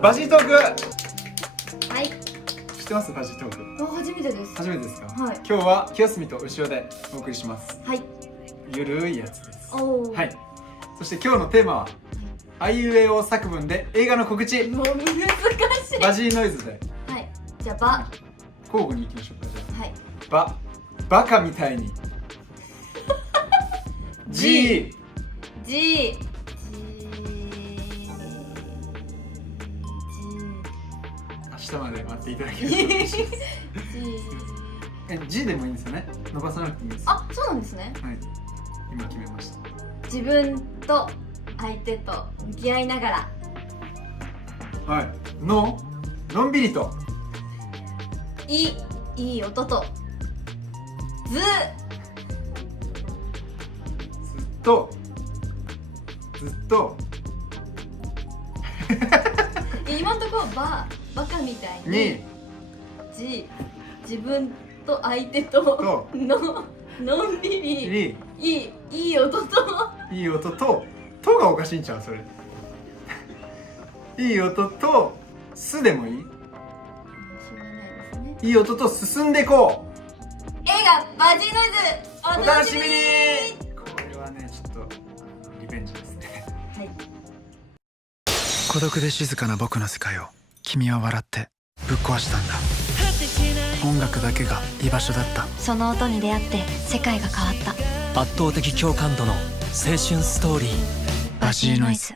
バジートーク。はい。知ってます？バジートーク。初めてです。初めてですか？はい。今日は清澄と後ろでお送りします。はい。ゆるいやつです。おお。はい。そして今日のテーマはあいうえお作文で映画の告知。もう難しい。バジーノイズではい。じゃあ交互に行きましょうか。じゃはい。あバカみたいに G。 G。明日まで待っていただけると嬉しいです。 G でもいいんですよね。伸ばさなくていいんですよ。あ、そうなんですね。はい。今決めました。自分と相手と向き合いながら。はい。のんびりといい音とずっと今んとこバカみたいにに G。 自分と相手とのんびりいい音といい音とがおかしいんちゃうそれ。いい音とすでもいい。しょうがないですね。いい音と進んでこう。映画バジーノイズお楽しみに。これはねちょっとリベンジですね。はい。孤独で静かな僕の世界を君は笑ってぶっ壊したんだ。音楽だけが居場所だった。その音に出会って世界が変わった。圧倒的共感度の青春ストーリー。バジーノイズ。